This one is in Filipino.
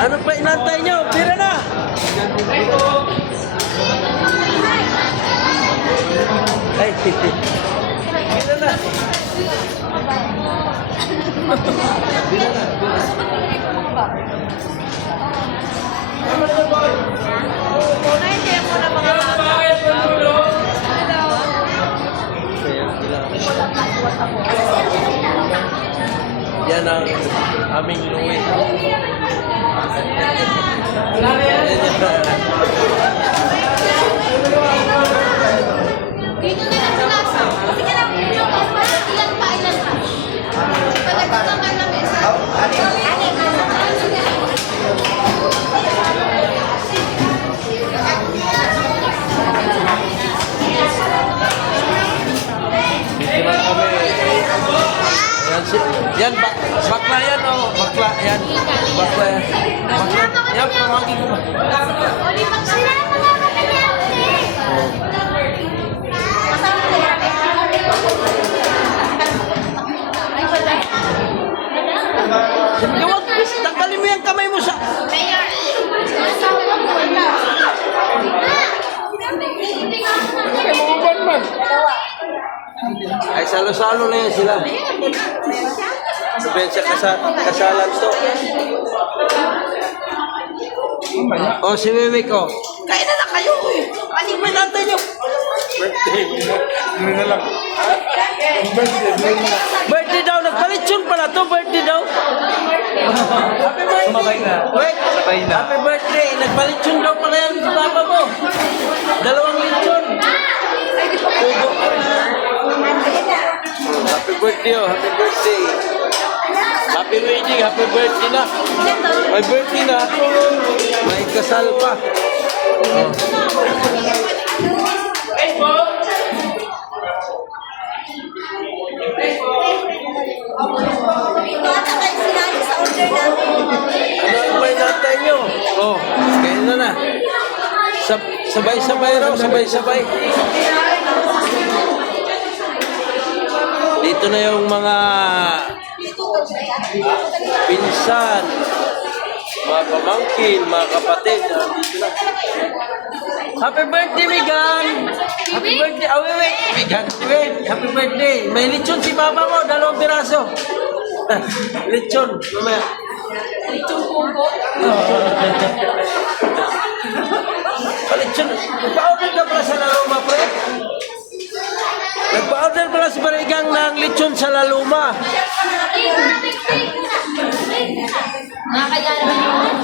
Ano pa inantay nyo? Tira na! Ay, tira na! Naintindihan mo na mga bata. Yan ang aming Louie. Dito na lang sila. Sige lang, yung ilan pa, ilan pa. Pagkatapos ka ng mesa. Biktima kami. Yan, yan bakla yan, oh. Bakla yan. Bakla yan. Bakla. Yan, pamangkin ko. Oli, sila mo na kami niya. Kasama na yan. Ay, wala. Huwag, tanggalin mo yung kamay mo sa... Mayor. Kasama mo wala. Ay, salo-salo na yan sila. Sabihin sa kasalan to. O, si Wiwi ko. Kain na kayo eh. Ano ba natin nyo? Birthday. Birthday daw. Nagpalitsyon pala to. Birthday daw. Happy birthday. Sumakay na. Wait. Sakay na. Happy birthday. Nagpalitsyon daw pala yan sa papa mo. 2 litsyon. Pugo. Happy birthday, oh. Happy birthday. Happy wedding, happy birthday na. May birthday na. May kasal pa. Oh. Ano ang may natay nyo? Oh, kayo na. Sabay-sabay raw, sabay-sabay. Dito na yung mga pinsan, mga pamangkin, mga kapatid. Dito na. Happy birthday, Megan! Happy birthday! Oh, wait. Megan, wait. Happy birthday. May lechon si papa mo, 2 piraso. Lechon, mamaya. Lechon pugo. Lechon. Nagpa-order ka pala sa Laluma, pre? Nagpa-order pala si Parigang ng lechon sa Laluma. Nakakaya naman yun.